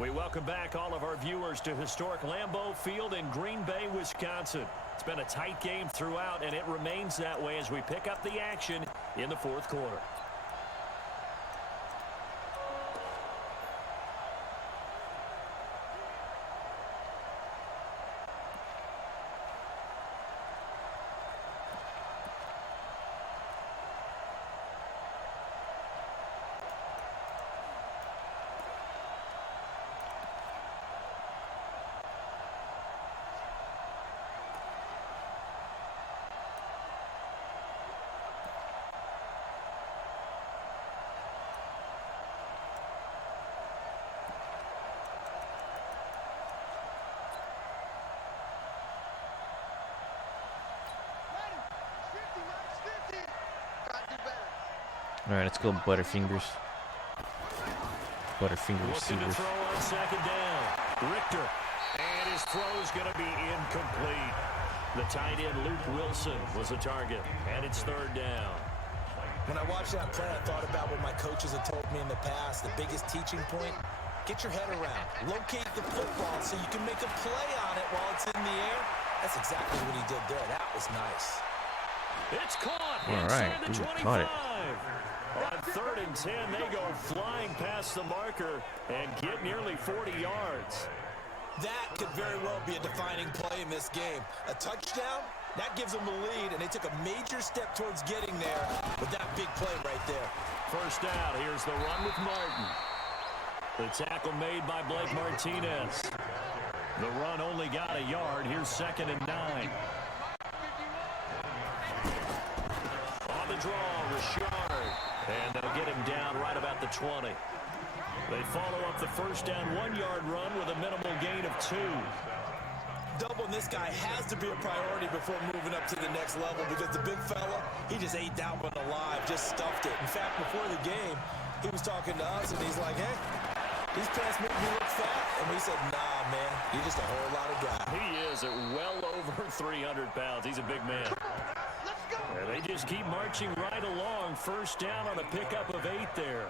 We welcome back all of our viewers to historic Lambeau Field in Green Bay, Wisconsin. It's been a tight game throughout, and it remains that way as we pick up the action in the fourth quarter. All right, let's go Butterfingers. Butterfinger Looking to receivers. throw on second down. Richter. And his throw's going to be incomplete. The tight end, Luke Wilson, was a target. And it's third down. When I watched that play, I thought about what my coaches have told me in the past. The biggest teaching point, get your head around. Locate the football so you can make a play on it while it's in the air. That's exactly what he did there. That was nice. It's caught. All right, inside the dude, 25. caught it. On 3rd and 10, they go flying past the marker and get nearly 40 yards. That could very well be a defining play in this game. A touchdown, that gives them the lead, and they took a major step towards getting there with that big play right there. First down, here's the run with Martin. The tackle made by Blake Martinez. The run only got a yard. Here's 2nd and 9. On the draw, Richard. And they'll get him down right about the 20. They follow up the first down 1-yard run with a minimal gain of 2. Doubling this guy has to be a priority before moving up to the next level because the big fella, he just ate that one alive, just stuffed it. In fact, before the game, he was talking to us, and he's like, hey, these pants make me look fat. And we said, nah, man, you're just a whole lot of guy. He is at well over 300 pounds. He's a big man. And they just keep marching right along. First down on a pickup of 8 there.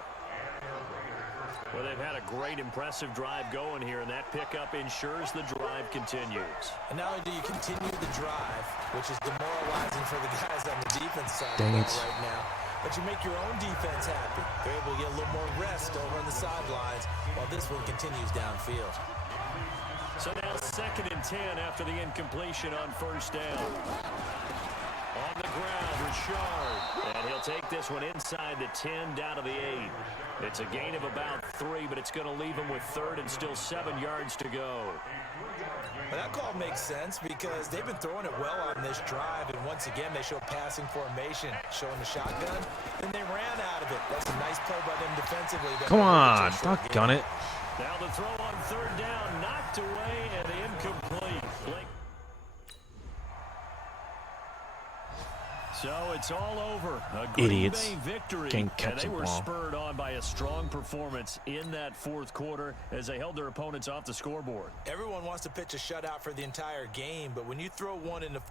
Well, they've had a great, impressive drive going here, and that pickup ensures the drive continues. And not only do you continue the drive, which is demoralizing for the guys on the defense side of the ball right now, but you make your own defense happy. They're able to get a little more rest over on the sidelines while this one continues downfield. So now 2nd and 10 after the incompletion on first down. On the ground, Richard. And he'll take this one inside the 10 down to the 8. It's a gain of about 3, but it's going to leave him with 3rd and still 7 yards to go. Well, that call makes sense because they've been throwing it well on this drive, and once again they show passing formation, showing the shotgun, and they ran out of it. That's a nice play by them defensively. Come on, doggone it. Now the throw on 3rd down, knocked away and incomplete. Blake. So it's all over. A Green Bay victory. Can't catch and they a were ball. spurred on by a strong performance in that fourth quarter as they held their opponents off the scoreboard. Everyone wants to pitch a shutout for the entire game, but when you throw one in the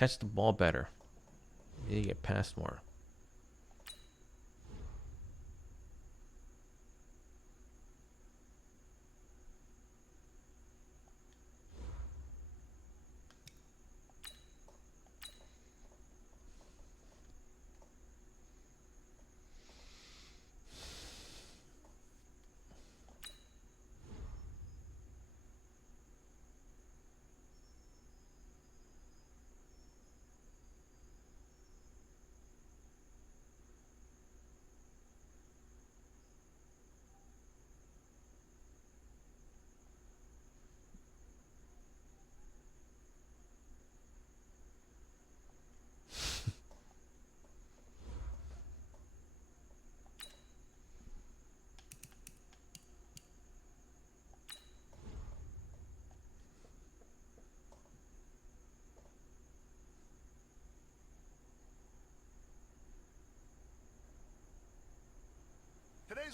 Catch the ball better. You need to get past more.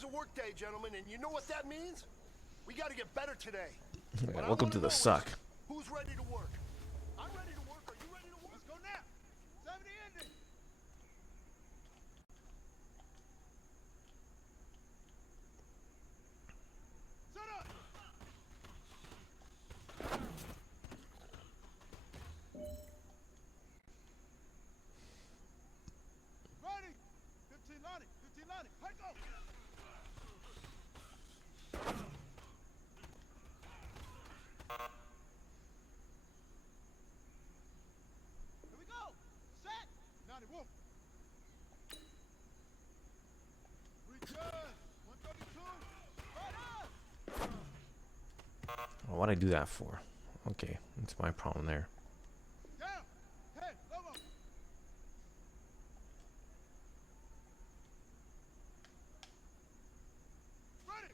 a work day, gentlemen, and you know what that means? We got to get better today. Welcome to the suck. Who's ready to work? I'm ready to work. Are you ready to work? Let's go now. 70 ending. Set up. Ready. 15 lining. 15 lining. Hey, go. Here we go. Set. 91. Return. 132. Right up. What'd I do that for? Okay, that's my problem there. Down. Head. Low. Ready.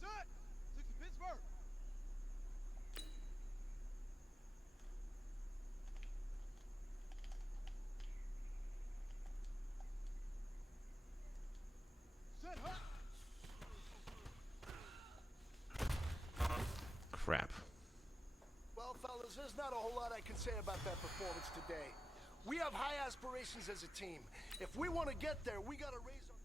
Set. 60 Pittsburgh. Set. Hut. Crap. Well, fellas, there's not a whole lot I can say about that performance today. We have high aspirations as a team. If we want to get there, we got to raise our...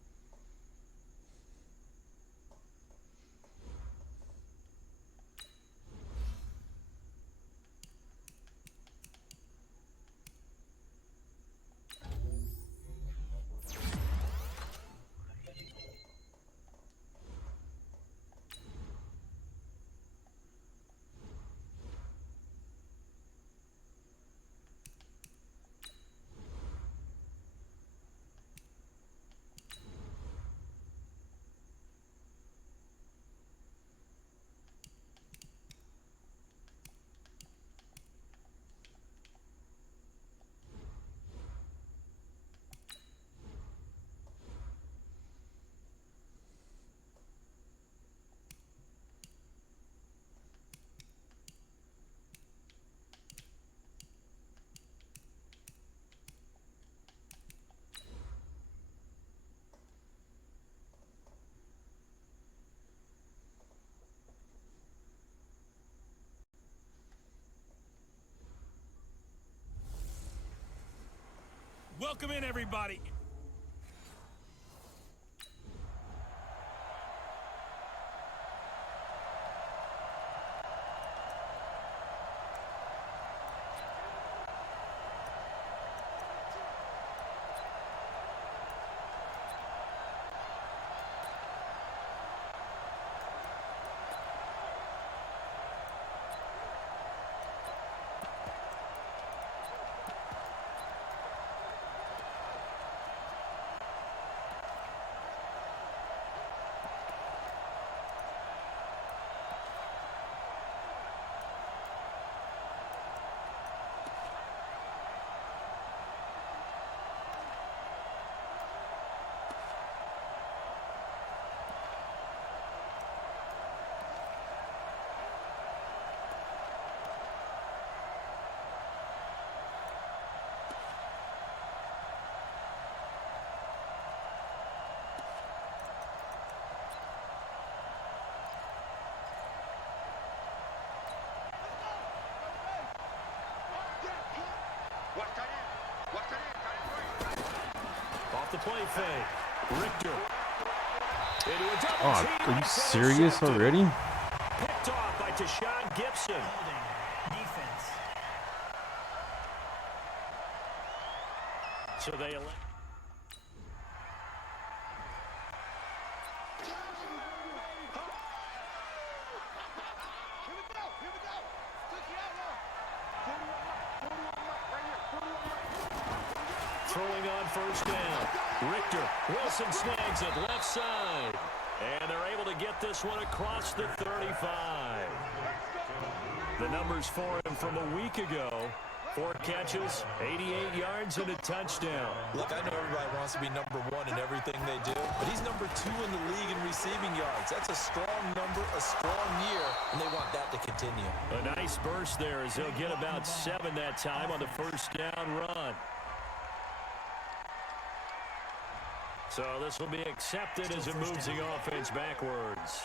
Welcome in, everybody. Off the play fake. Richter. Into a double Oh, team. are you serious already? Picked off by Tashawn Gibson. Defense. So they elect. Throwing on first down. Richter. Wilson snags it left side. And they're able to get this one across the 35. The numbers for him from a week ago. 4 catches, 88 yards, and a touchdown. Look, I know everybody wants to be number 1 in everything they do, but he's number 2 in the league in receiving yards. That's a strong number, a strong year, and they want that to continue. A nice burst there as he'll get about 7 that time on the first down run. So this will be accepted as it moves the offense backwards.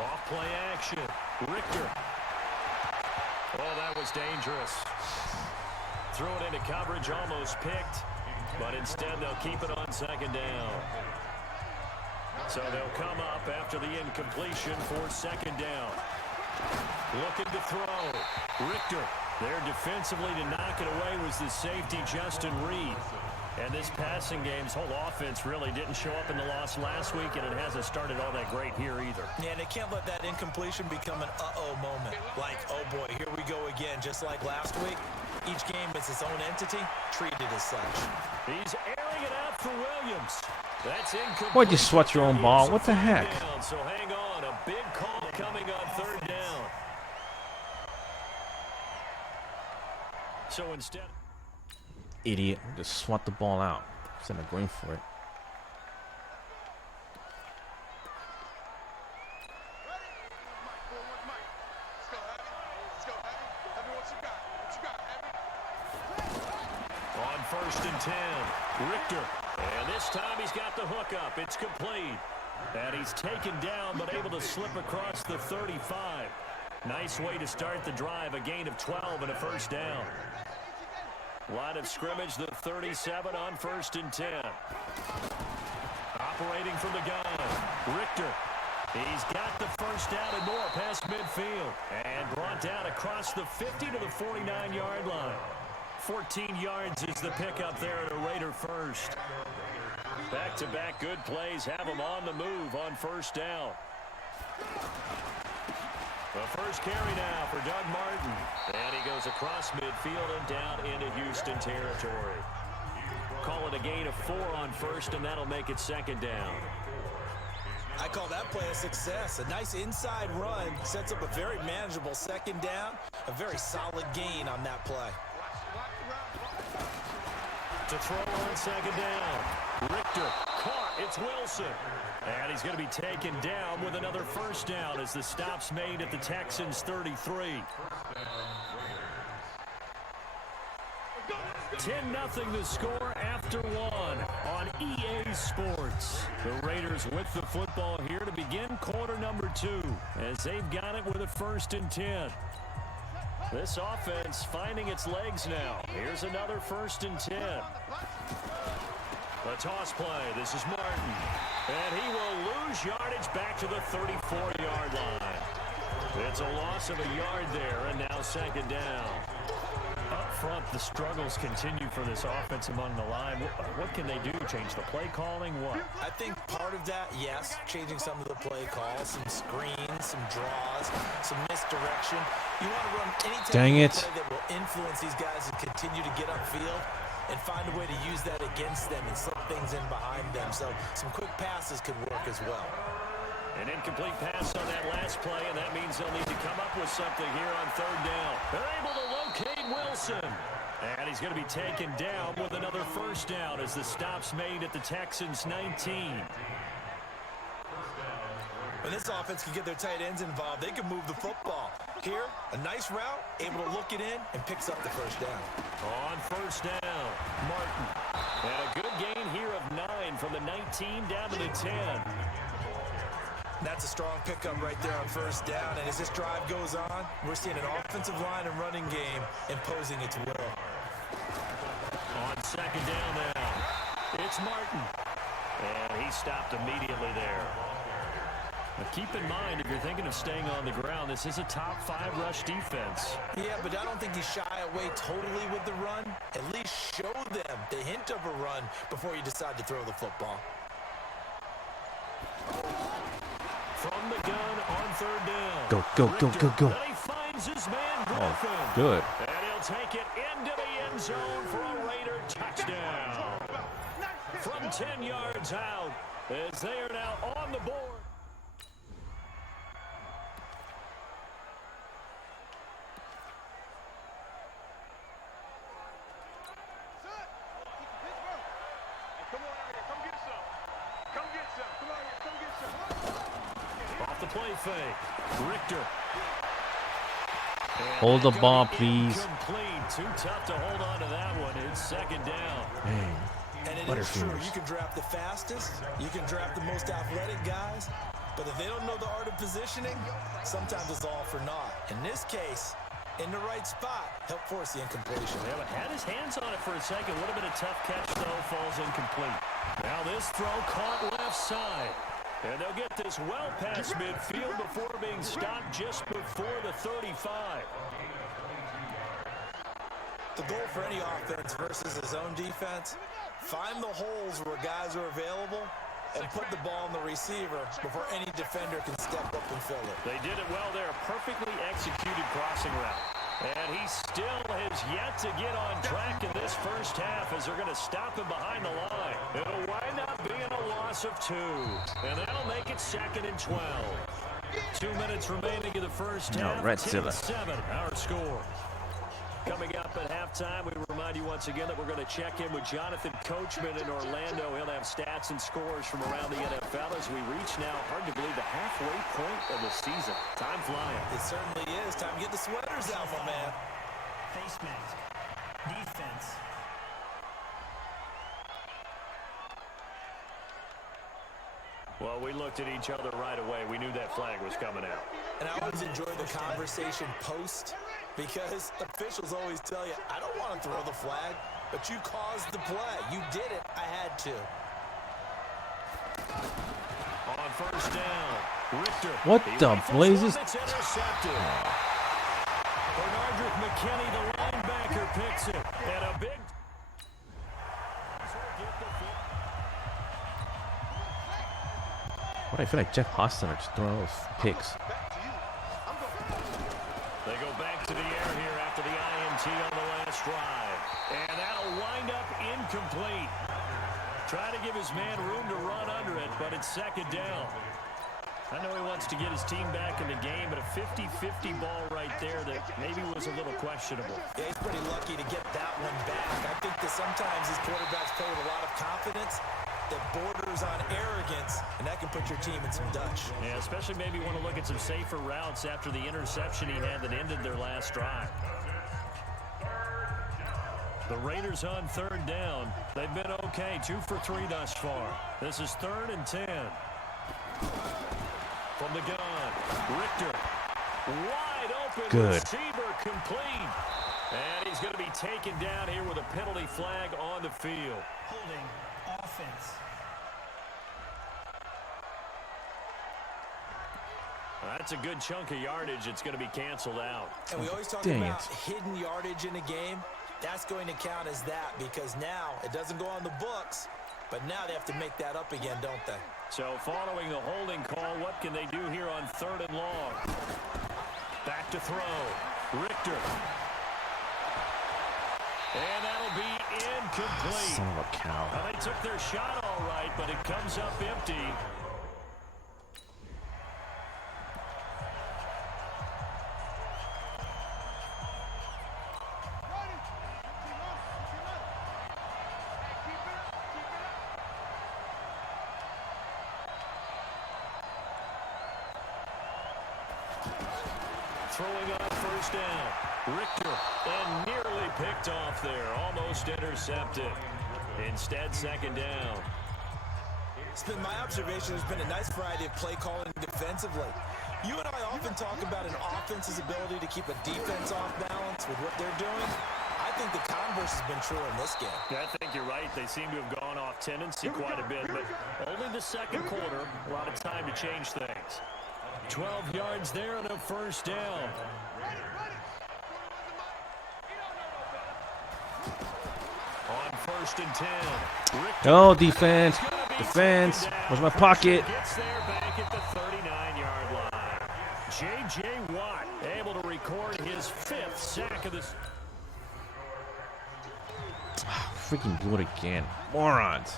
Off play action. Richter. Oh, that was dangerous. Threw it into coverage, almost picked, but instead they'll keep it on second down. So they'll come up after the incompletion for second down. Looking to throw. Richter. There defensively to knock it away was the safety, Justin Reed. And this passing game's whole offense really didn't show up in the loss last week, and it hasn't started all that great here either. Yeah, and they can't let that incompletion become an uh-oh moment. Like, oh boy, here we go again, just like last week. Each game is its own entity, treated as such. He's airing it out for Williams. That's incomplete. Why'd you sweat your own ball? What the heck? So hang on, a big call coming on third down. So instead... Idiot. Just swat the ball out instead of going for it. On first and 10, Richter. And this time he's got the hook up. It's complete. And he's taken down but able to slip across the 35. Nice way to start the drive. A gain of 12 and a first down. Line of scrimmage, the 37 on first and 10. Operating from the gun, Richter. He's got the first down and more past midfield. And brought down across the 50 to the 49-yard line. 14 yards is the pickup there at a Raider first. Back-to-back good plays have him on the move on first down. The first carry now for Doug Martin. And he goes across midfield and down into Houston territory. Call it a gain of 4 on first, and that'll make it second down. I call that play a success. A nice inside run sets up a very manageable second down. A very solid gain on that play. To throw on second down. Richter caught. It's Wilson. And he's going to be taken down with another first down as the stop's made at the Texans' 33. 10-0 the score after 1 on EA Sports. The Raiders with the football here to begin quarter number 2 as they've got it with a first and 10. This offense finding its legs now. Here's another first and 10. The toss play. This is Martin. And he will lose yardage back to the 34-yard line. It's a loss of a yard there, and now second down. Up front, the struggles continue for this offense among the line. What can they do? Change the play calling? What? I think part of that, yes, changing some of the play calls, some screens, some draws, some misdirection. You want to run any type of play that will influence these guys and continue to get upfield and find a way to use that against them and slip things in behind them. So some quick passes could work as well. An incomplete pass on that last play, and that means they'll need to come up with something here on third down. They're able to locate Wilson. And he's going to be taken down with another first down as the stop's made at the Texans' 19. When this offense can get their tight ends involved, they can move the football. Here, a nice route, able to look it in, and picks up the first down. On first down, Martin. And a good gain here of 9 from the 19 down to the 10. That's a strong pickup right there on first down. And as this drive goes on, we're seeing an offensive line and running game imposing its will. On second down now, it's Martin. And he stopped immediately there. Now keep in mind, if you're thinking of staying on the ground, this is a top 5 rush defense. Yeah, but I don't think you shy away totally with the run. At least show them the hint of a run before you decide to throw the football. From the gun on third down. Go, go, go, go, go. And he finds his man, Griffin. Oh, good. And he'll take it into the end zone for a Raider touchdown. From 10 yards out, as they are now on the board. play fake. Richter. Hold the ball, please. Incomplete. Too tough to hold on to that one. It's second down. Dang. And it is true. You can draft the fastest. You can draft the most athletic guys. But if they don't know the art of positioning, sometimes it's all for naught. In this case, in the right spot, help force the incompletion. Yeah, but had his hands on it for a second. Would have been a tough catch, though. Falls incomplete. Now this throw caught left side. And they'll get this well past midfield before being stopped just before the 35. The goal for any offense versus his own defense, find the holes where guys are available and put the ball on the receiver before any defender can step up and fill it. They did it well there. Perfectly executed crossing route. And he still has yet to get on track in this first half as they're going to stop him behind the line. It'll wind up being a loss of 2. And that'll make it 2nd and 12. 2 minutes remaining in the first half. 10-7 our score. Coming up at halftime, we remind you once again that we're going to check in with Jonathan Coachman in Orlando. He'll have stats and scores from around the NFL as we reach now, hard to believe, the halfway point of the season. Time flying. It certainly is. Time to get the sweaters out, my man. Face mask. Defense. Well, we looked at each other right away. We knew that flag was coming out. And I always enjoy the conversation post because officials always tell you, I don't want to throw the flag, but you caused the play. You did it. I had to. On first down, Richter. What the blazes? It's intercepted. Bernardrick McKinney, the linebacker, picks it. And a big... What, I feel like Jeff Hostetler just throwing those picks. They go back to the air here after the INT on the last drive. And that'll wind up incomplete. Try to give his man room to run under it, but it's 2nd down. I know he wants to get his team back in the game, but a 50-50 ball right there that maybe was a little questionable. Yeah, he's pretty lucky to get that one back. I think that sometimes these quarterbacks play with a lot of confidence that borders on arrogance, and that can put your team in some Dutch. Yeah, especially maybe want to look at some safer routes after the interception he had that ended their last drive. The Raiders on 3rd down. They've been okay, 2 for 3 thus far. This is 3rd and 10. From the gun, Richter. Wide open. Good. Receiver complete. And he's going to be taken down here with a penalty flag on the field. Holding offense. That's a good chunk of yardage. It's going to be canceled out. And we always talk Dang about it. hidden yardage in a game. That's going to count as that because now it doesn't go on the books, but now they have to make that up again, don't they? So following the holding call, what can they do here on 3rd and long? Back to throw. Richter. And that'll be incomplete. Son of a cow. Well, they took their shot all right, but it comes up empty. Throwing on first down. Richter, and nearly picked off there. Almost intercepted. Instead, 2nd down. It's been my observation. There's been a nice variety of play calling defensively. You and I often talk about an offense's ability to keep a defense off balance with what they're doing. I think the converse has been true in this game. Yeah, I think you're right. They seem to have gone off tendency quite a bit, but only the 2nd quarter. A lot of time to change things. 12 yards there on a first down. On 1st and 10. Richter. Oh, defense. Defense. Where's my pocket? Gets there back at the 39-yard line. J.J. Watt able to record his 5th sack of this. Freaking blew it again. Morons.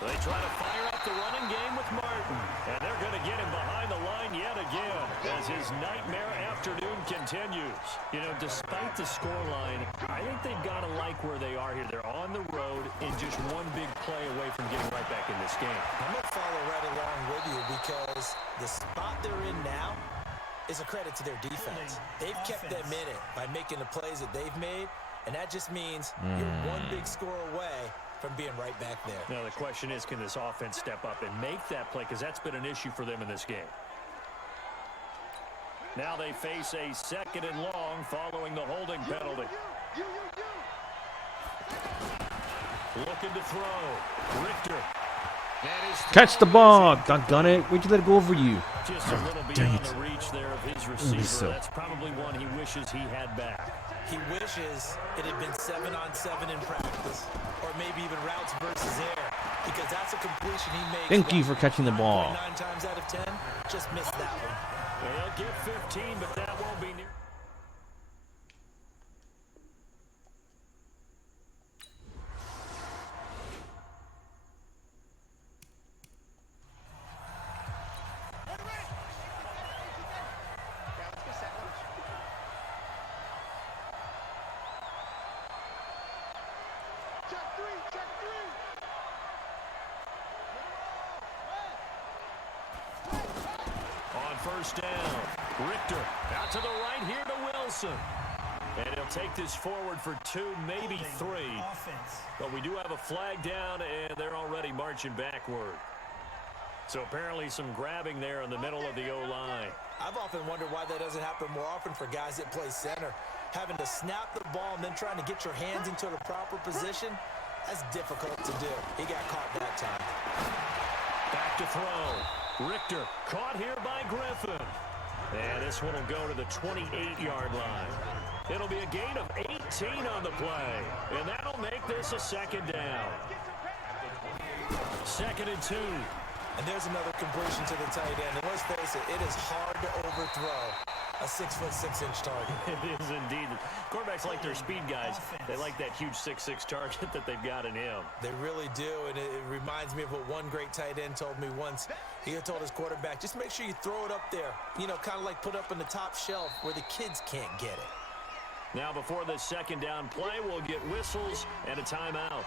They try to fire up the running game with Martin, and they're going to get him behind the line yet again as his his nightmare afternoon continues. You know, despite the scoreline, I think they've got to like where they are here. They're on the road and just one big play away from getting right back in this game. I'm going to follow right along with you because the spot they're in now is a credit to their defense. They've kept them in it by making the plays that they've made, and that just means you're one big score away from being right back there. Now, the question is, can this offense step up and make that play? Because that's been an issue for them in this game. Now they face a 2nd and long following the holding penalty. Looking to throw. Richter. Catch the ball. Doggone it. Where'd you let it go over you? Just a little beyond the reach there of his receiver. That's probably one he wishes he had back. He wishes it had been 7-on-7 in practice, or maybe even routes versus air, because that's a completion he makes. Thank you for catching the ball. 9 times out of 10, just missed that one. Well, he'll get 15, but that won't be near. First down. Richter out to the right here to Wilson. And he'll take this forward for 2, maybe 3. But we do have a flag down, and they're already marching backward. So apparently some grabbing there in the middle of the O-line. I've often wondered why that doesn't happen more often for guys that play center. Having to snap the ball and then trying to get your hands into the proper position, that's difficult to do. He got caught that time. Back to throw. Richter caught here by Griffin. And this one will go to the 28-yard line. It'll be a gain of 18 on the play. And that'll make this a 2nd down. 2nd and 2. And there's another completion to the tight end. And let's face it, it is hard to overthrow a 6'6" target. It is indeed. Quarterbacks like their speed guys. They like that huge 6'6" target that they've got in him. They really do, and it reminds me of what one great tight end told me once. He had told his quarterback, just make sure you throw it up there. You know, kind of like put up on the top shelf where the kids can't get it. Now before this 2nd down play, we'll get whistles and a timeout.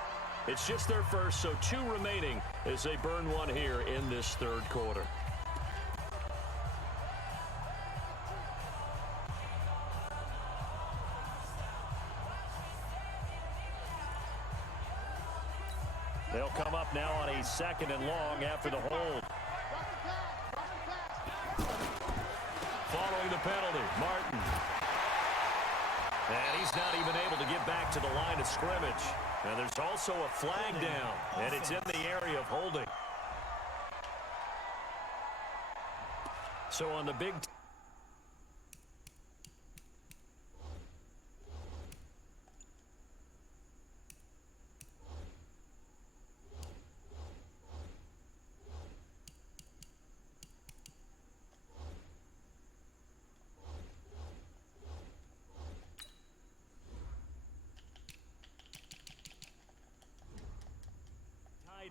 It's just their first, so 2 remaining as they burn one here in this 3rd quarter. They'll come up now on a 2nd and long after the hold. Following the penalty, Martin. And he's not even able to get back to the line of scrimmage. And there's also a flag down, and it's in the area of holding. So on the big...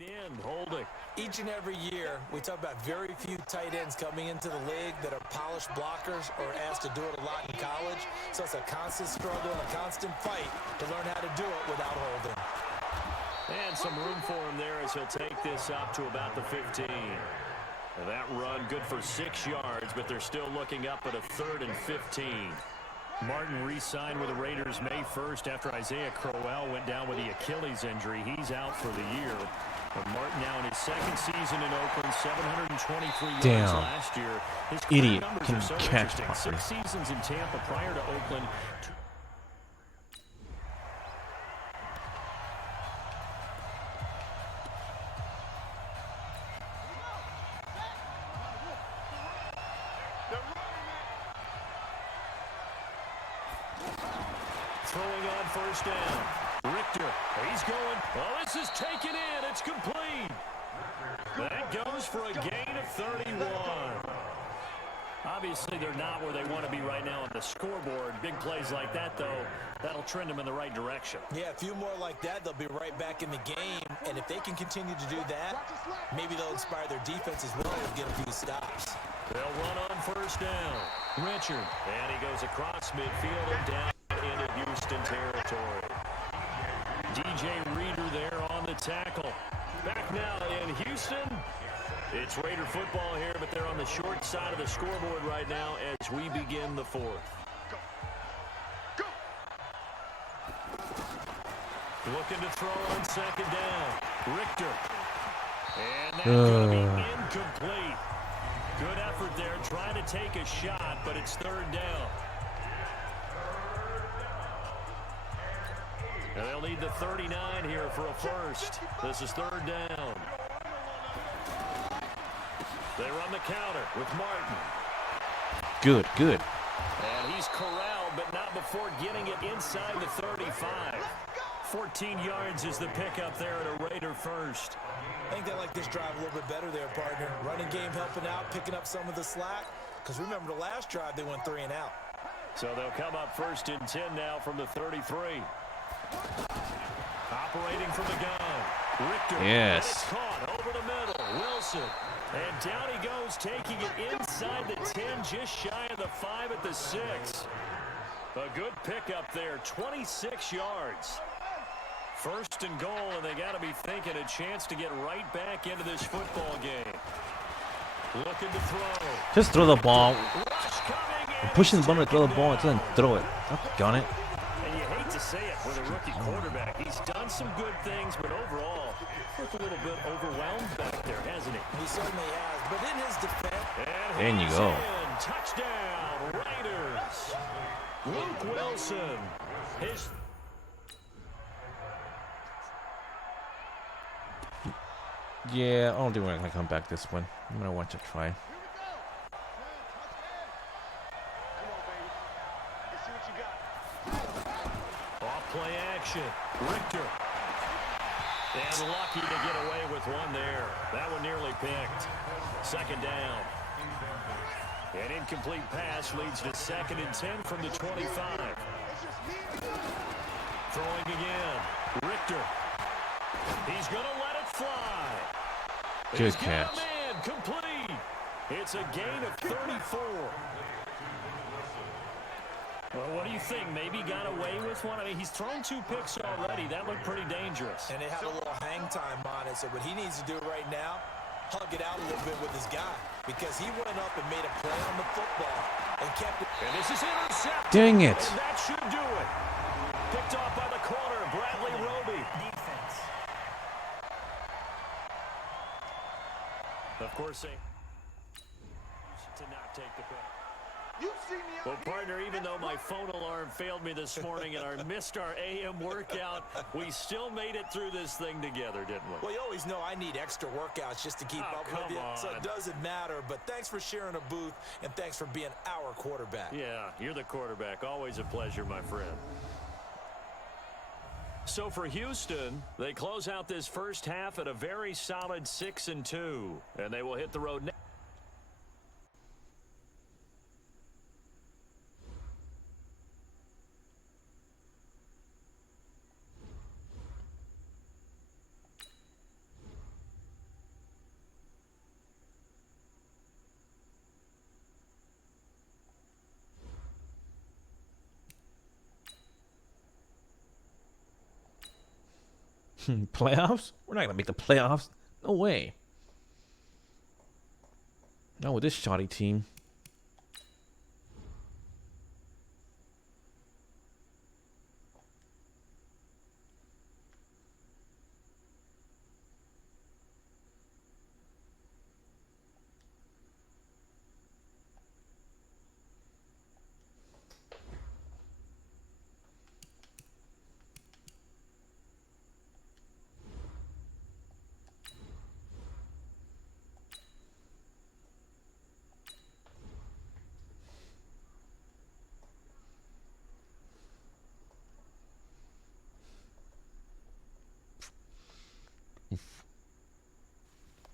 end holding. Each and every year, we talk about very few tight ends coming into the league that are polished blockers or asked to do it a lot in college. So it's a constant struggle and a constant fight to learn how to do it without holding. And some room for him there as he'll take this up to about the 15. And that run good for 6 yards, but they're still looking up at a 3rd and 15. Martin re-signed with the Raiders May 1st after Isaiah Crowell went down with the Achilles injury. He's out for the year. But Martin now in his 2nd season in Oakland, 723 yards last year. His idiot numbers can are so catch interesting. 6 seasons in Tampa prior to Oakland. Throwing on first down. Richter, he's going. Oh, this is taken in. It's complete. That goes for a gain of 31. Obviously, they're not where they want to be right now on the scoreboard. Big plays like that, though, that'll trend them in the right direction. Yeah, a few more like that, they'll be right back in the game. And if they can continue to do that, maybe they'll inspire their defense as well and get a few stops. They'll run on first down. Richard. And he goes across midfield and down into Houston territory. DJ Reader there on the tackle. Back now in Houston. It's Raider football here, but they're on the short side of the scoreboard right now as we begin the fourth. Looking to throw on second down. Richter. And that's going to be incomplete. Good effort there, trying to take a shot, but it's third down. And they'll need the 39 here for a first. This is third down. They run the counter with Martin. Good, good. And he's corralled, but not before getting it inside the 35. 14 yards is the pickup there at a Raider first. I think they like this drive a little bit better there, partner. Running game helping out, picking up some of the slack. Because remember the last drive, they went 3 and out. So they'll come up first and 10 now from the 33. Operating from the gun. Richter. Yes. It's caught over the middle. Wilson. And down he goes, taking it inside the 10, just shy of the 5 at the 6. A good pickup there, 26 yards. First and goal, and they got to be thinking a chance to get right back into this football game. Looking to throw. Just throw the ball. Rush coming in. Pushing the button to throw the ball, it doesn't throw it. Gun it. And you hate to say it with a rookie quarterback. He's done some good things, but overall, looked a little bit overwhelmed back there, hasn't he? He certainly has. But in his defense. And you go. Touchdown, Raiders. Luke Wilson. His... Yeah, I don't think we're going to come back this one. I'm going to want to try. Off play action. Richter. And lucky to get away with one there. That one nearly picked. Second down. An incomplete pass leads to second and 10 from the 25. Throwing again. Richter. He's going to let it fly. Good catch. Man, complete. It's a gain of 34. Well, what do you think? Maybe got away with one? I mean, he's thrown 2 picks already. That looked pretty dangerous. And it had a little hang time on it. So what he needs to do right now, hug it out a little bit with his guy. Because he went up and made a play on the football and kept it. And this is intercepted. Dang it. And that should do it. Picked off by the corner, Bradley Roby. Defense. Of course, they to not take the pick. Well, Well, partner, even though my phone alarm failed me this morning and I missed our AM workout, we still made it through this thing together, didn't we? Well, you always know I need extra workouts just to keep up with you. Come So on. it doesn't matter. But thanks for sharing a booth, and thanks for being our quarterback. Yeah, you're the quarterback. Always a pleasure, my friend. So for Houston, they close out this first half at a very solid 6-2, and they will hit the road next. Playoffs? We're not going to make the playoffs. No way. Not with this shoddy team.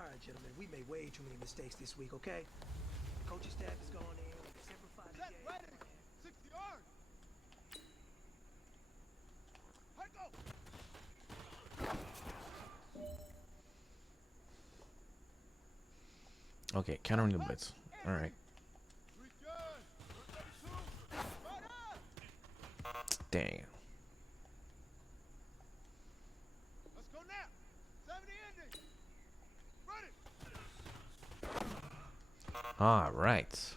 All right, gentlemen, we made way too many mistakes this week, okay? Coaching staff is going in. We simplified the game. ready. 60 yards. High go. Okay, countering the blitz. All right. All right.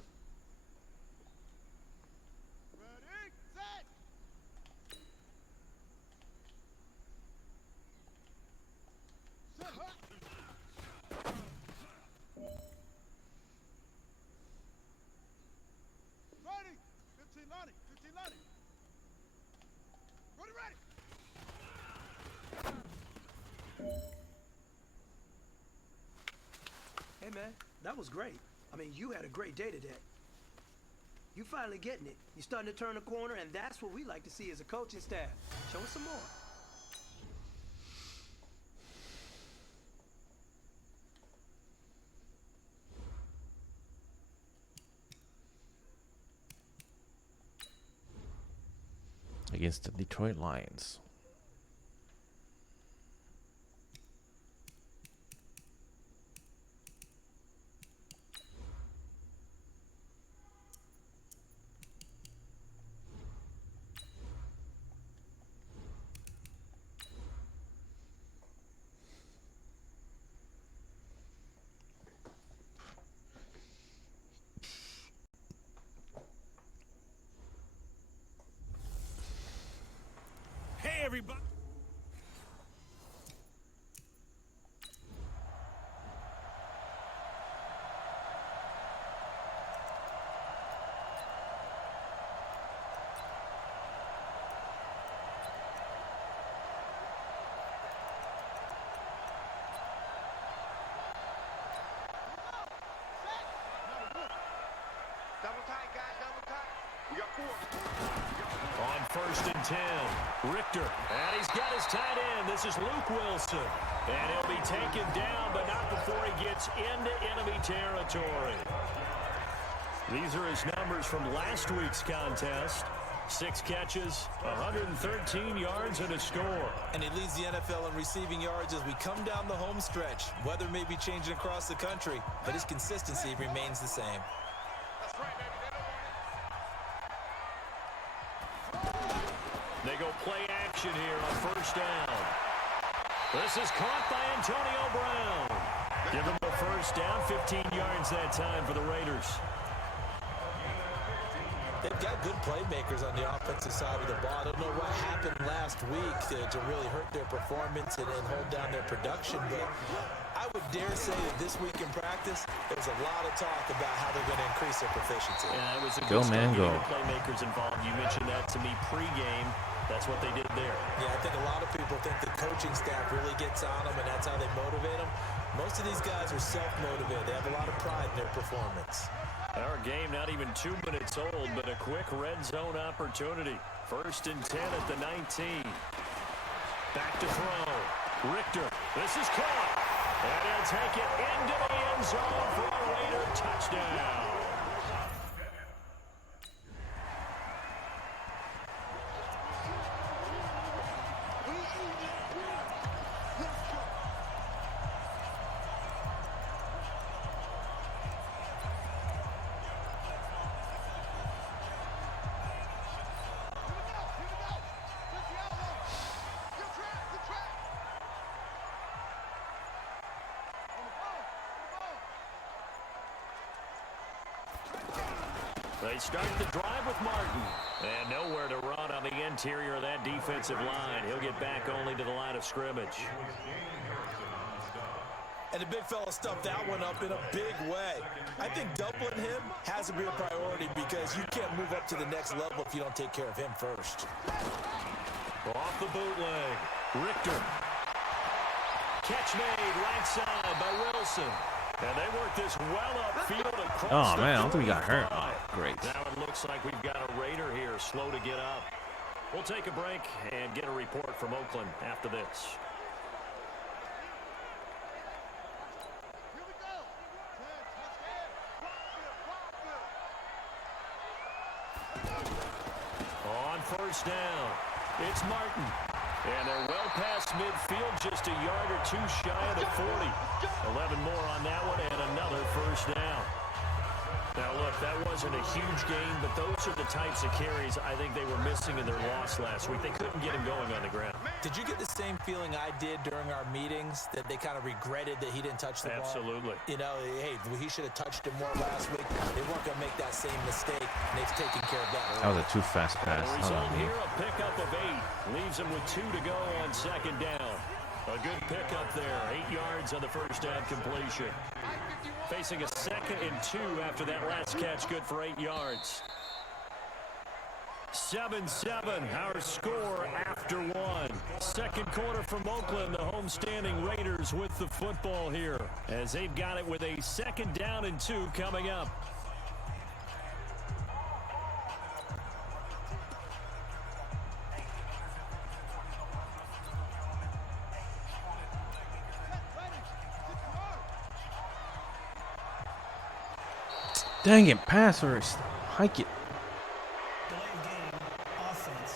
Hey, man, that was great. I mean, you had a great day today. You finally getting it. You're starting to turn the corner, and that's what we like to see as a coaching staff. Show us some more. Against the Detroit Lions. Hey, everybody. Double tight, guys, double tight. We got 4. On 1st and 10, Richter. And he's got his tight end. This is Luke Wilson. And he'll be taken down, but not before he gets into enemy territory. These are his numbers from last week's contest. 6 catches, 113 yards, and a score. And he leads the NFL in receiving yards as we come down the home stretch. Weather may be changing across the country, but his consistency remains the same. That's right, baby. They go play action here on 1st down. This is caught by Antonio Brown. Give them a 1st down, 15 yards that time for the Raiders. They've got good playmakers on the offensive side of the ball. I don't know what happened last week to really hurt their performance and hold down their production, but I would dare say that this week in practice, there's a lot of talk about how they're going to increase their proficiency. Yeah, it was a Go, good man, start go. getting the playmakers involved. You mentioned that to me pregame. That's what they did there. Yeah, I think a lot of people think the coaching staff really gets on them, and that's how they motivate them. Most of these guys are self-motivated. They have a lot of pride in their performance. Our game not even 2 minutes old, but a quick red zone opportunity. 1st and 10 at the 19. Back to throw. Richter. This is caught. And he'll take it into the end zone for a Raider touchdown. They start the drive with Martin. And nowhere to run on the interior of that defensive line. He'll get back only to the line of scrimmage. And the big fella stuffed that one up in a big way. I think doubling him has to be a priority because you can't move up to the next level if you don't take care of him first. Off the bootleg. Richter. Catch made right side by Wilson. And they work this well upfield across Oh, man, I don't think we got hurt. Oh, great. Now it looks like we've got a Raider here slow to get up. We'll take a break and get a report from Oakland after this. On 1st down, it's Martin. And they're well past midfield, just a yard or 2 shy of the 40. 11 more on that one and another 1st down. Now, look, that wasn't a huge game, but those are the types of carries I think they were missing in their loss last week. They couldn't get him going on the ground. Did you get the same feeling I did during our meetings, that they kind of regretted that he didn't touch the ball? Absolutely. You know, hey, he should have touched it more last week. They weren't going to make that same mistake, and they've taken care of that. That was a too fast pass. The result here, a pickup of 8. Leaves him with 2 to go on second down. A good pickup there. 8 yards on the first down completion. Facing a 2nd and 2 after that last catch, good for 8 yards. 7-7, our score after 1. Second quarter from Oakland, the homestanding Raiders with the football here, as they've got it with a 2nd down and 2 coming up. Dang it, pass first. Hike it. Delayed game, offense.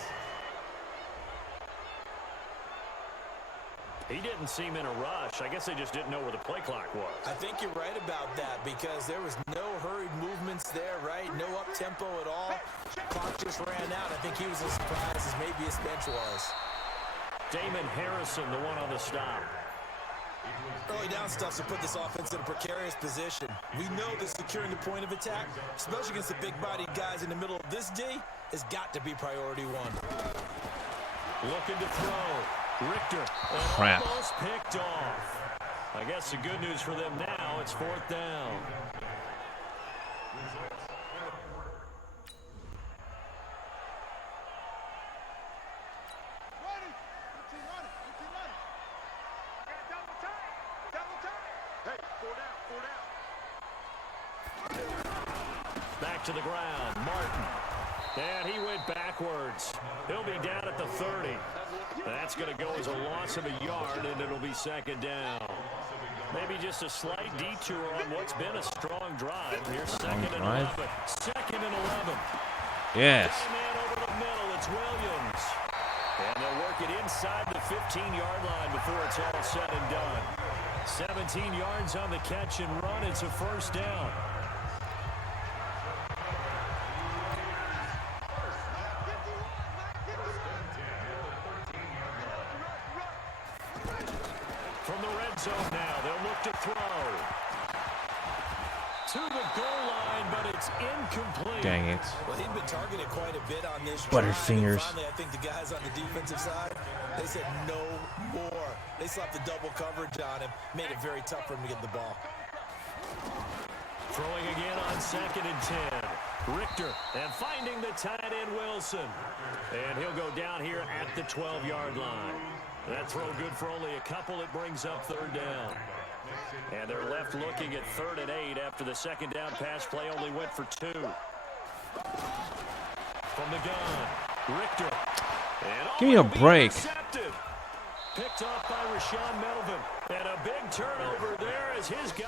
He didn't seem in a rush. I guess they just didn't know where the play clock was. I think you're right about that, because there was no hurried movements there, right? No up-tempo at all. Clock just ran out. I think he was as surprised as maybe his bench was. Damon Harrison, the one on the stop. Early down stuff to put this offense in a precarious position. We know that securing the point of attack, especially against the big-bodied guys in the middle of this D, has got to be priority 1. Looking to throw. Richter. Crap. Almost picked off. I guess the good news for them now, it's 4th down. Back to the ground, Martin. And he went backwards. He'll be down at the 30. That's going to go as a loss of a yard, and it'll be 2nd down. Maybe just a slight detour on what's been a strong drive. Here's 2nd and 11. 2nd and 11. Yes. Man over the middle, it's Williams. And they'll work it inside the 15-yard line before it's all said and done. 17 yards on the catch and run. It's a 1st down. From the red zone now, they'll look to throw. To the goal line, but it's incomplete. Dang it. Well, he'd been targeted quite a bit on this Butterfingers. Finally, I think the guys on the defensive side, they said no more. They slapped the double coverage on him, made it very tough for him to get the ball. Throwing again on 2nd and 10. Richter, and finding the tight end Wilson. And he'll go down here at the 12-yard line. That throw good for only a couple. It brings up 3rd down. And they're left looking at 3rd and 8 after the 2nd down pass play only went for 2. From the gun, Richter. And Give me a break. Intercepted. Picked off by Rashawn Melvin. And a big turnover there as his guy.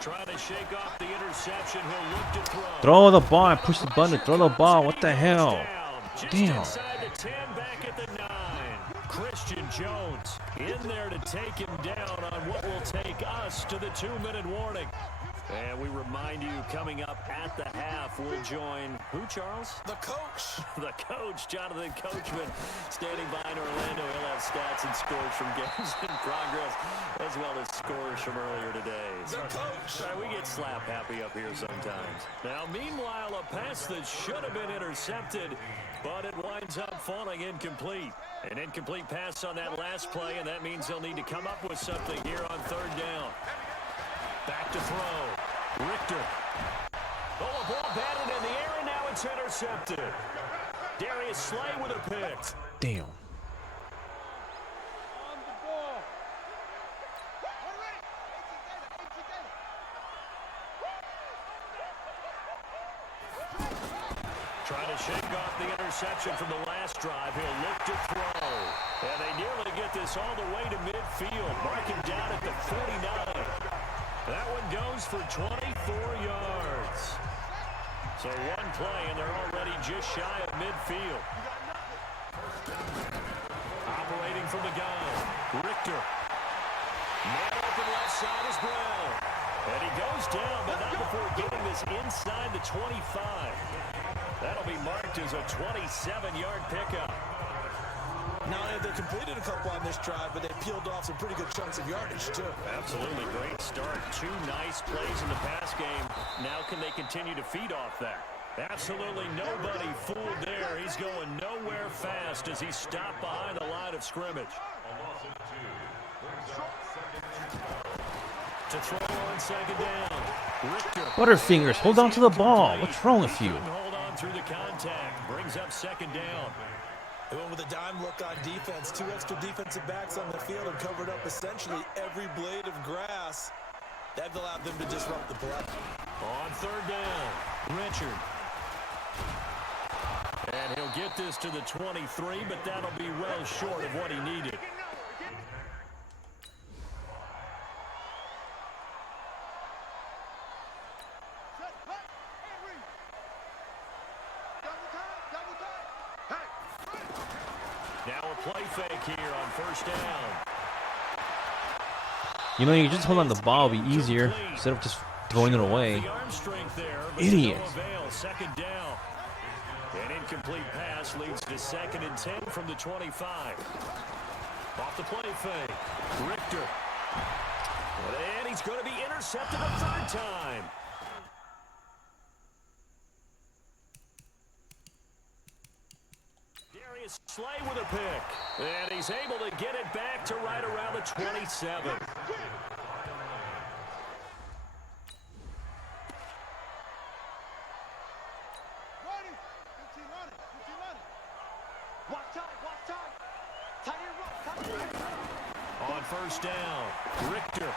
Trying to shake off the interception. He'll look to throw. Throw the ball and push the button to throw the ball. What the hell? Damn. Inside the 10, back at the 9. Christian Jones in there to take him down on what will take us to the 2-minute warning. And we remind you, coming up at the half, we'll join who, Charles? The coach. The coach, Jonathan Coachman, standing by in Orlando. He'll have stats and scores from games in progress, as well as scores from earlier today. The coach. Sorry, we get slap happy up here sometimes. Now, meanwhile, a pass that should have been intercepted, but it winds up falling incomplete. An incomplete pass on that last play, and that means they'll need to come up with something here on 3rd down. Back to throw. Richter. Oh, a ball batted in the air, and now it's intercepted. Darius Slay with a pick. Damn. Trying to shake off the interception from the last drive. He'll look to throw. And they nearly get this all the way to midfield. Mark him down at the 49. That one goes for 24 yards. So one play, and they're already just shy of midfield. Operating from the gun, Richter. Man open left side is Brown. And he goes down, but not before getting this inside the 25. That'll be marked as a 27-yard pickup. Not only have they completed a couple on this drive, but they peeled off some pretty good chunks of yardage, too. Absolutely great start. 2 nice plays in the pass game. Now can they continue to feed off that? Absolutely nobody fooled there. He's going nowhere fast as he stopped behind the line of scrimmage. To throw on second down. Richter. Butterfingers, hold on to the ball. What's wrong with you? Hold on through the contact. Brings up second down. They went with a dime look on defense. 2 extra defensive backs on the field and covered up essentially every blade of grass. That allowed them to disrupt the play. On third down, Richard. And he'll get this to the 23, but that'll be well short of what he needed. Now a play fake here on first down. You know, you just hold on the ball, it'll be easier instead of just throwing it away. The arm strength there, but Idiot. no avail. Second down. An incomplete pass leads to 2nd and 10 from the 25. Off the play fake. Richter. And he's going to be intercepted a third time. Darius Slay with a pick. And he's able to get it back to right around the 27. On first down, Richter.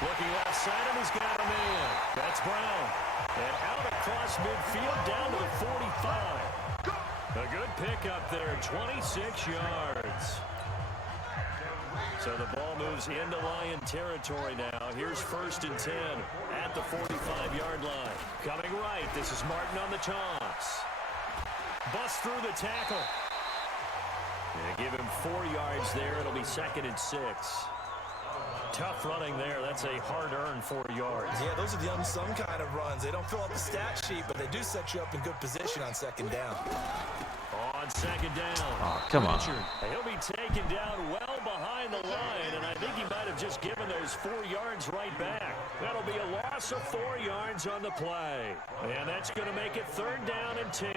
Looking left side, and he's got a man. That's Brown. And out across midfield, down to the 45. A good pickup there, 26 yards. So the ball moves into Lion territory now. Here's 1st and 10 at the 45-yard line. Coming right, this is Martin on the toss. Bust through the tackle. And give him 4 yards there. It'll be 2nd and 6. Tough running there. That's a hard-earned 4 yards. Yeah, those are the unsung kind of runs. They don't fill up the stat sheet, but they do set you up in good position on second down. On second down. Oh, come on. Richard. He'll be taken down well behind the line, and I think he might have just given those 4 yards right back. That'll be a loss of 4 yards on the play. And that's going to make it 3rd down and 10.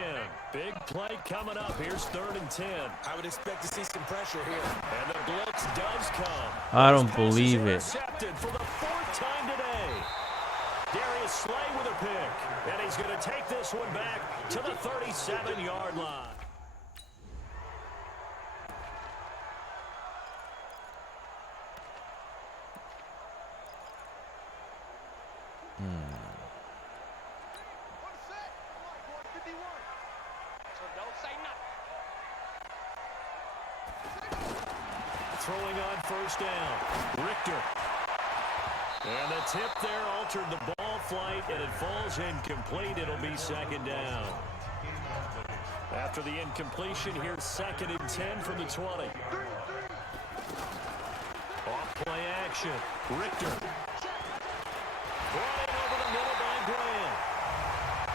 Big play coming up. Here's 3rd and 10. I would expect to see some pressure here. And the blitz does come. I don't believe it. Intercepted for the 4th time today. Darius Slay with a pick. And he's going to take this one back to the 37-yard line. Throwing on first down, Richter. And the tip there altered the ball flight, and it falls incomplete. It'll be 2nd down. After the incompletion, here's 2nd and 10 from the 20. Off play action, Richter. Brought in over the middle by Graham.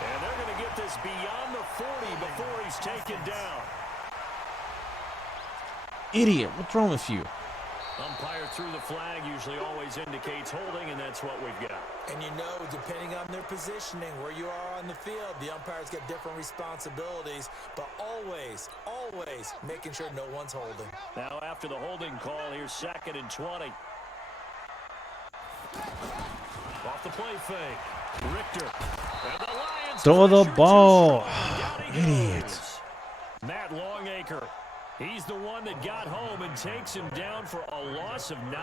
And they're going to get this beyond the 40 before he's taken down. Idiot, what's wrong with you? Umpire through the flag usually always indicates holding, and that's what we've got. And you know, depending on their positioning, where you are on the field, the umpires get different responsibilities, but always, always making sure no one's holding. Now after the holding call, here's 2nd and 20. Off the play fake, Richter. And the Lions Throw the ball. Idiot. Matt Longacre. He's the one that got home and takes him down for a loss of 9.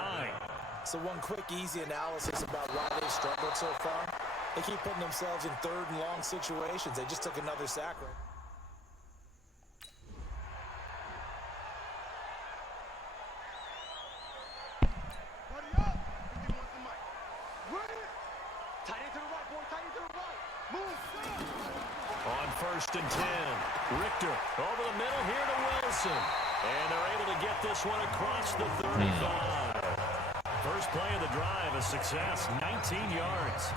So one quick, easy analysis about why they've struggled so far. They keep putting themselves in 3rd and long situations. They just took another sack. Tight end to the right, boy. Tight end to the right. Move. 1st and 10. Richter over the middle here to Wilson. And they're able to get this one across the 35. First play of the drive, a success, 19 yards.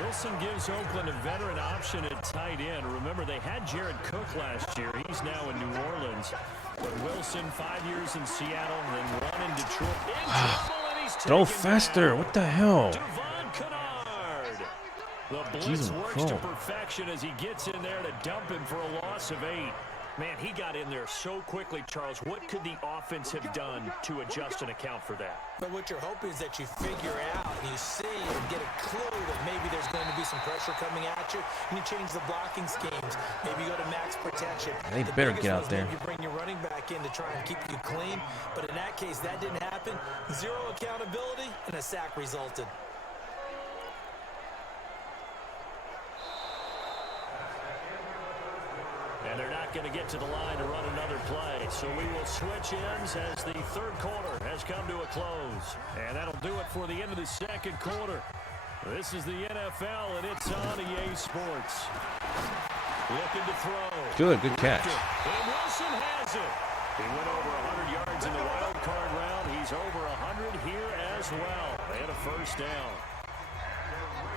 Wilson gives Oakland a veteran option at tight end. Remember, they had Jared Cook last year. He's now in New Orleans. But Wilson, 5 years in Seattle, then 1 in Detroit. In trouble, and he's Throw taken faster. down. What the hell? Devon Kennard. The blitz Jesus works to Christ. perfection as he gets in there to dump him for a loss of 8. Man, he got in there so quickly, Charles. What could the offense have done to adjust and account for that? But what you're hoping is that you figure out and you see and get a clue that maybe there's going to be some pressure coming at you, and you change the blocking schemes. Maybe you go to max protection. They The better biggest get one out is there. maybe you bring your running back in to try and keep you clean. But in that case, that didn't happen. Zero accountability, and a sack resulted. And they're not going to get to the line to run another play. So we will switch ends as the 3rd quarter has come to a close. And that'll do it for the end of the 2nd quarter. This is the NFL, and it's on EA Sports. Looking to throw. Good catch. And Wilson has it. He went over 100 yards in the wild card round. He's over 100 here as well. And a first down.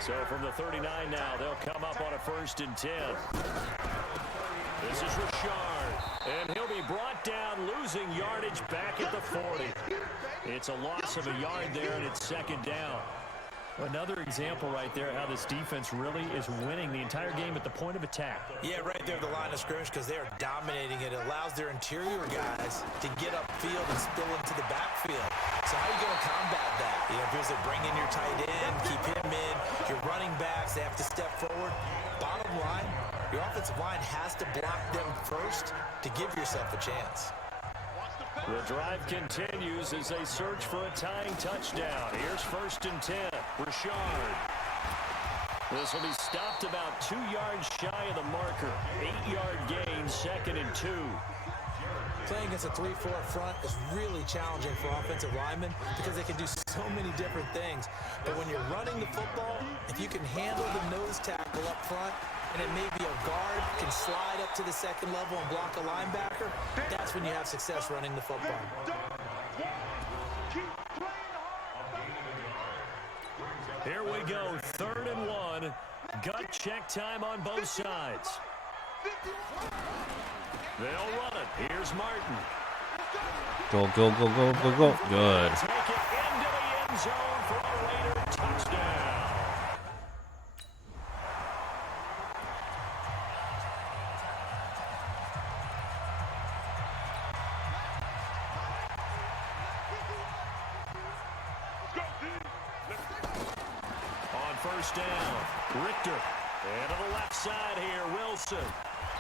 So from the 39 now, they'll come up on a 1st and 10. This is Richard, and he'll be brought down, losing yardage back at the 40. It's a loss of a yard there, and it's 2nd down. Another example right there how this defense really is winning the entire game at the point of attack. Yeah, right there at the line of scrimmage because they are dominating it. It allows their interior guys to get upfield and spill into the backfield. So how are you going to combat that? You know, if there's a bring in your tight end, keep him in, your running backs, they have to step forward. Bottom line, your offensive line has to block them first to give yourself a chance. The drive continues as they search for a tying touchdown. Here's 1st and 10. Richard. This will be stopped about 2 yards shy of the marker. 8-yard gain, 2nd and 2. Playing against a 3-4 front is really challenging for offensive linemen because they can do so many different things. But when you're running the football, if you can handle the nose tackle up front, and it may be a guard can slide up to the 2nd level and block a linebacker, that's when you have success running the football. Here we go, 3rd and 1. Gut check time on both sides. They'll run it. Here's Martin. Go. Good. Take it into the end zone for a Raider touchdown. On 1st down, Richter. And to the left side here, Wilson.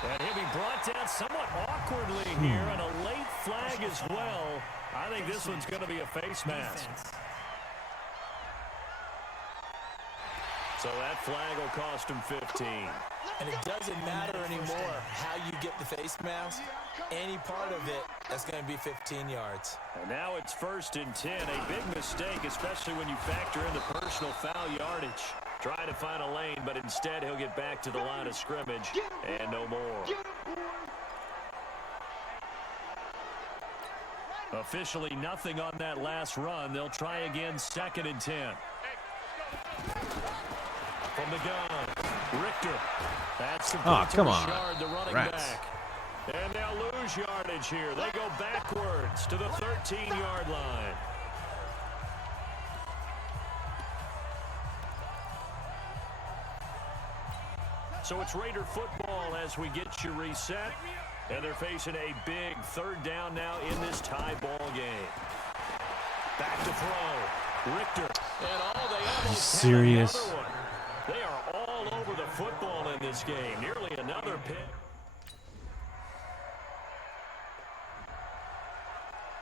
And he'll be brought down somewhat awkwardly here, and a late flag as well. I think this one's going to be a face mask. So that flag will cost him 15. And it doesn't matter anymore how you get the face mask. Any part of it, that's going to be 15 yards. And now it's 1st and 10. A big mistake, especially when you factor in the personal foul yardage. Trying to find a lane, but instead he'll get back to the line of scrimmage and no more. Officially nothing on that last run. They'll try again, 2nd and 10. From the gun, Richter. That's the come on. Richard, the running back. And they'll lose yardage here. They go backwards to the 13-yard line. So it's Raider football as we get you reset. And they're facing a big 3rd down now in this tie ball game. Back to throw. Richter. And all they almost serious? have another one. They are all over the football in this game. Nearly another pick.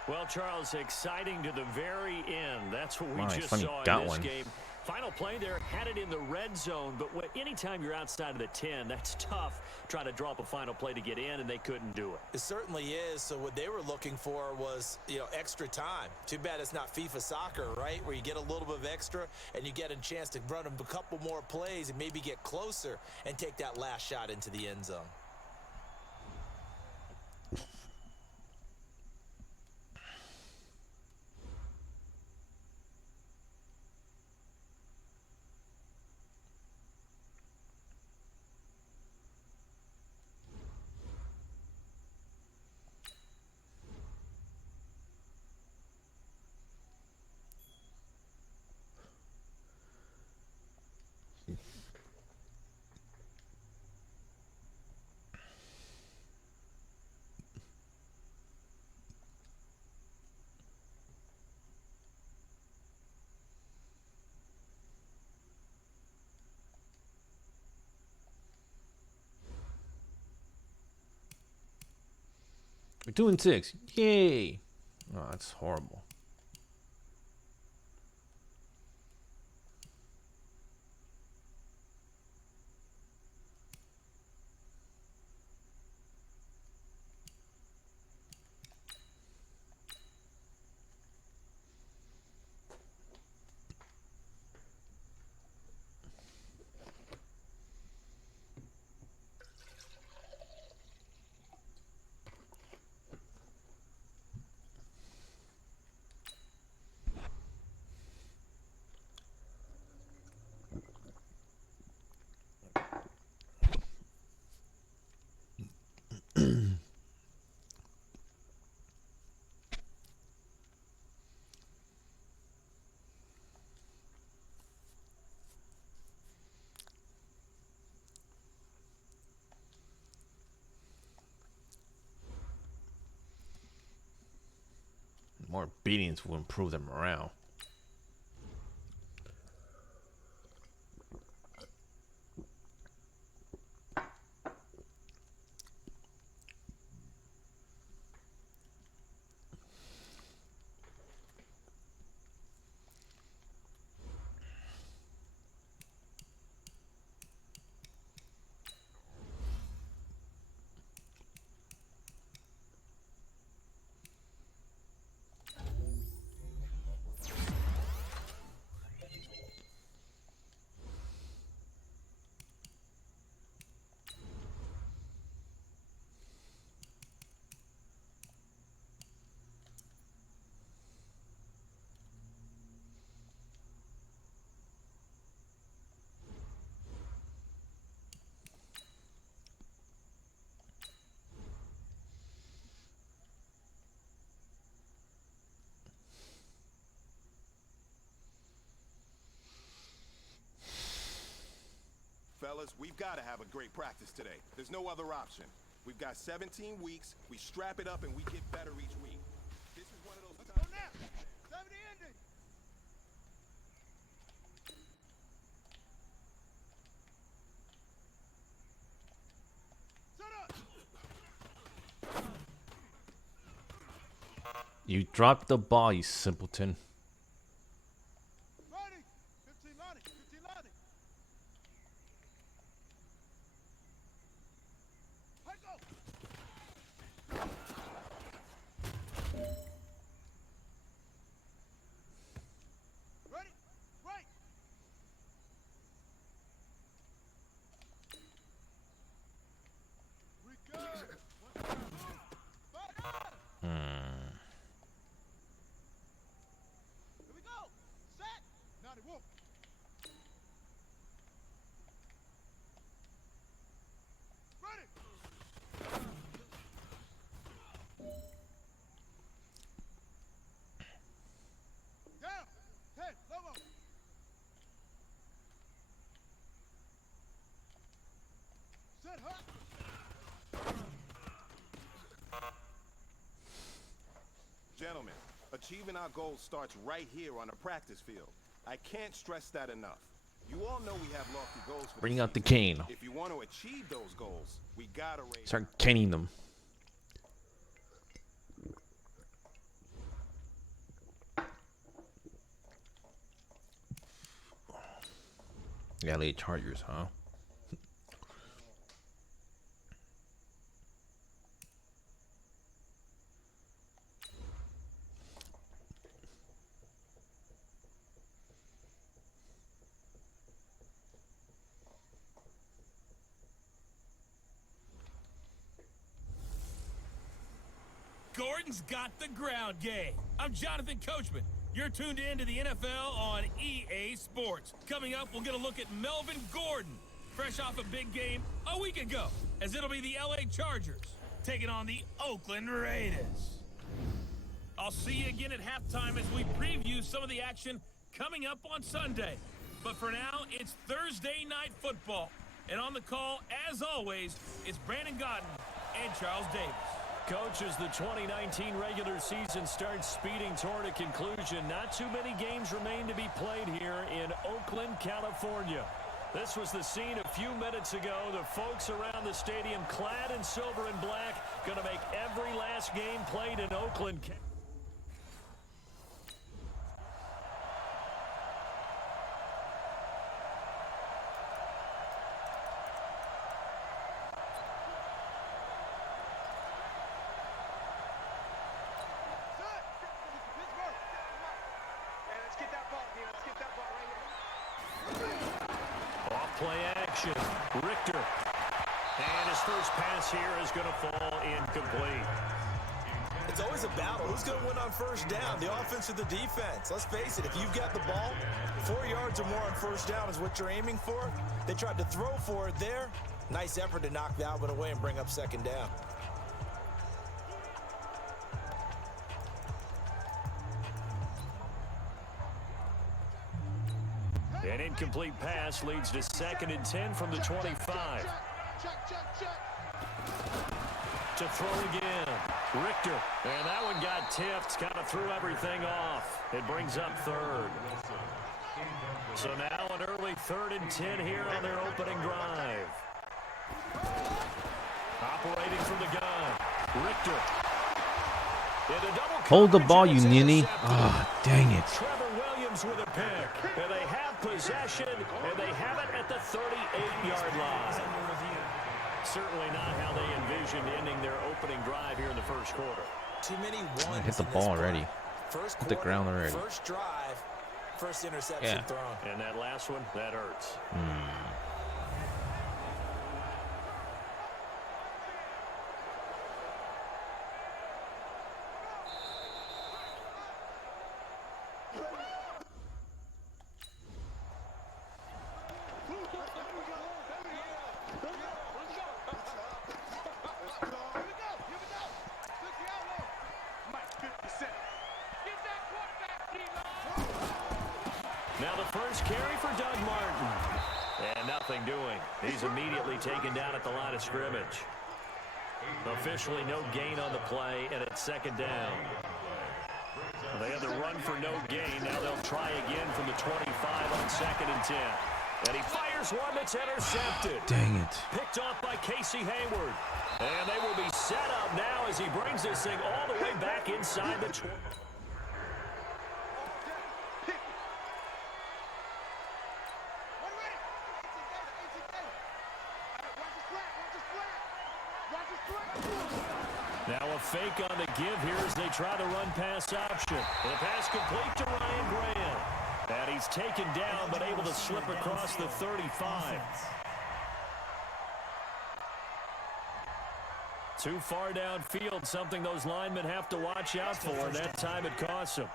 Well, Charles, exciting to the very end. That's what we just saw in this game. Final play there, had it in the red zone, but anytime you're outside of the 10, that's tough. Trying to draw up a final play to get in, and they couldn't do it. It certainly is. So what they were looking for was, extra time. Too bad it's not FIFA soccer, right, where you get a little bit of extra and you get a chance to run a couple more plays and maybe get closer and take that last shot into the end zone. We're 2-6. Yay! Oh, that's horrible. More beatings will improve their morale. Fellas, we've got to have a great practice today. There's no other option. We've got 17 weeks. We strap it up and we get better each week. This is one of those times. Go now. 70 ending. Set up. You dropped the ball, you simpleton. Ready. 15 lining. 15 lining. Ready? Wait! We go! Here we go! Set! Now they won't. Ready! Down! 10, low. Set hot! Gentlemen, achieving our goals starts right here on the practice field. I can't stress that enough. You all know we have lofty goals for Bring the out the season. cane. If you want to achieve those goals, we gotta raise. Start caning them. LA Chargers, huh? Gordon's got the ground game. I'm Jonathan Coachman. You're tuned in to the NFL on EA Sports. Coming up, we'll get a look at Melvin Gordon, fresh off a big game a week ago, as it'll be the LA Chargers taking on the Oakland Raiders. I'll see you again at halftime as we preview some of the action coming up on Sunday. But for now, it's Thursday Night Football. And on the call, as always, it's Brandon Godden and Charles Davis. Coach, as the 2019 regular season starts speeding toward a conclusion, not too many games remain to be played here in Oakland, California. This was the scene a few minutes ago. The folks around the stadium clad in silver and black going to make every last game played in Oakland. Play action. Richter. And his first pass here is going to fall incomplete. It's always a battle. Who's going to win on first down, the offense or the defense? Let's face it, if you've got the ball, 4 yards or more on first down is what you're aiming for. They tried to throw for it there. Nice effort to knock that one away and bring up second down. An incomplete pass leads to 2nd and 10 from the 25. To throw again. Richter. And that one got tipped. Kind of threw everything off. It brings up 3rd. So now an early 3rd and 10 here on their opening drive. Operating from the gun. Richter. Hold the ball, you ninny. Oh, dang it. Trevor Williams with a pick. And they have possession, and they have it at the 38-yard line. Certainly not how they envisioned ending their opening drive here in the first quarter. Too many ones. Hit the ball already. First Hit the ground already. First drive, first interception thrown. And that last one, that hurts. Now the first carry for Doug Martin. And nothing doing. He's immediately taken down at the line of scrimmage. Officially no gain on the play, and it's 2nd down. They had the run for no gain. Now they'll try again from the 25 on 2nd and 10. And he fires one that's intercepted. Dang it. Picked off by Casey Hayward. And they will be set up now as he brings this thing all the way back inside the 20. Now a fake on the give here as they try the run-pass option. And the pass complete to Ryan Graham. And he's taken down but able to slip across the 35. Too far downfield, something those linemen have to watch out for, and that time it costs them.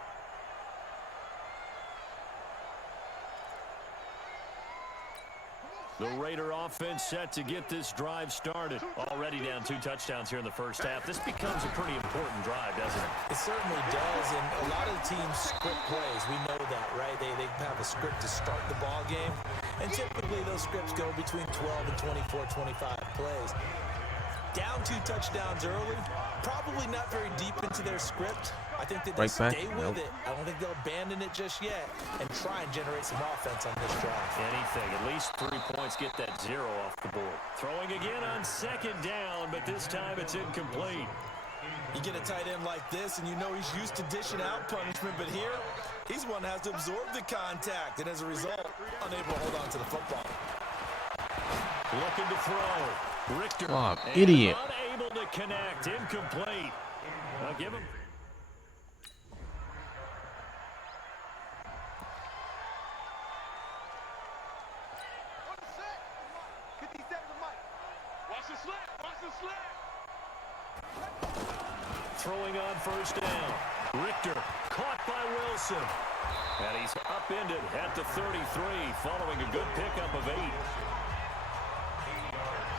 The Raider offense set to get this drive started. Already down 2 touchdowns here in the first half. This becomes a pretty important drive, doesn't it? It certainly does, and a lot of the teams script plays. We know that, right? They have a script to start the ball game, and typically those scripts go between 12 and 24, 25 plays. Down 2 touchdowns early, probably not very deep into their script. I think that they stay with it. I don't think they'll abandon it just yet and try and generate some offense on this drive. Anything, at least 3 points, get that 0 off the board. Throwing again on 2nd down, but this time it's incomplete. You get a tight end like this, and you know he's used to dishing out punishment, but here, he's one that has to absorb the contact, and as a result, unable to hold on to the football. Looking to throw. Richter. Oh, idiot. Unable to connect. Incomplete. I'll give him. Throwing on first down. Richter caught by Wilson. And he's upended at the 33 following a good pickup of 8.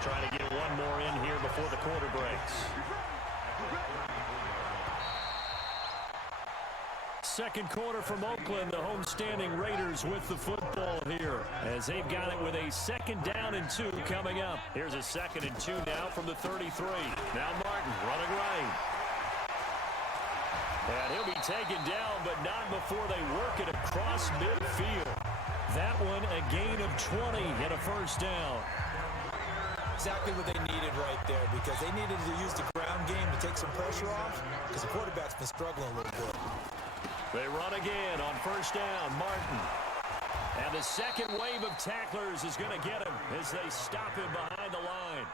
Trying to get one more in here before the quarter breaks. Second quarter from Oakland, the homestanding Raiders with the football here as they've got it with a 2nd down and 2 coming up. Here's a 2nd and 2 now from the 33. Now Martin running right. And he'll be taken down, but not before they work it across midfield. That one a gain of 20 and a first down. Exactly what they needed right there, because they needed to use the ground game to take some pressure off, because the quarterback's been struggling a little bit. They run again on first down. Martin. And the second wave of tacklers is going to get him as they stop him behind the line.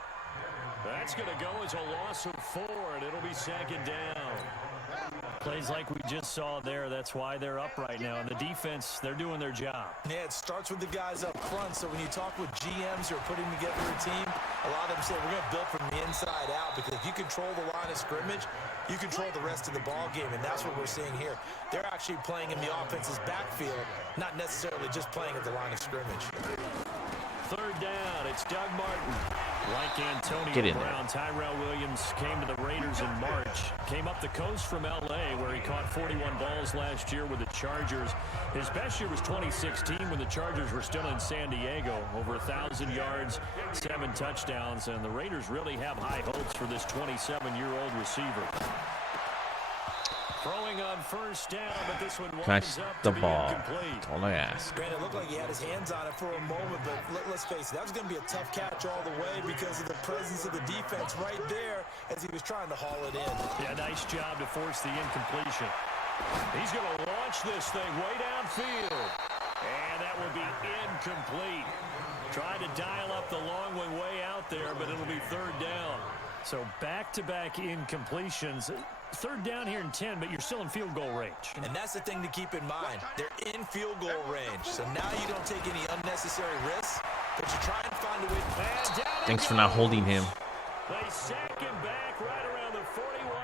That's going to go as a loss of 4, and it'll be 2nd down. Plays like we just saw there. That's why they're up right now. And the defense, they're doing their job. Yeah, it starts with the guys up front. So when you talk with GMs who are putting together a team, a lot of them say we're going to build from the inside out, because if you control the line of scrimmage, you control the rest of the ball game, and that's what we're seeing here. They're actually playing in the offense's backfield, not necessarily just playing at the line of scrimmage. 3rd down, it's Doug Martin. Like Antonio Brown, Tyrell Williams came to the Raiders in March. Came up the coast from L.A., where he caught 41 balls last year with the Chargers. His best year was 2016 when the Chargers were still in San Diego. Over 1,000 yards, 7 touchdowns, and the Raiders really have high hopes for this 27-year-old receiver. Throwing on first down, but this one Catch winds up the to be ball. incomplete. That's all I ask. Granted, it looked like he had his hands on it for a moment, but let's face it, that was going to be a tough catch all the way because of the presence of the defense right there as he was trying to haul it in. Yeah, nice job to force the incompletion. He's going to launch this thing way downfield. And that will be incomplete. Tried to dial up the long one way out there, but it'll be 3rd down. So back-to-back incompletions. 3rd down here in 10, but you're still in field goal range. And that's the thing to keep in mind. They're in field goal range. So now you don't take any unnecessary risks, but you try and find a way. Thanks for not holding him. They sack him back right around the 41.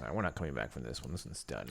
All right, we're not coming back from this one. This one's done.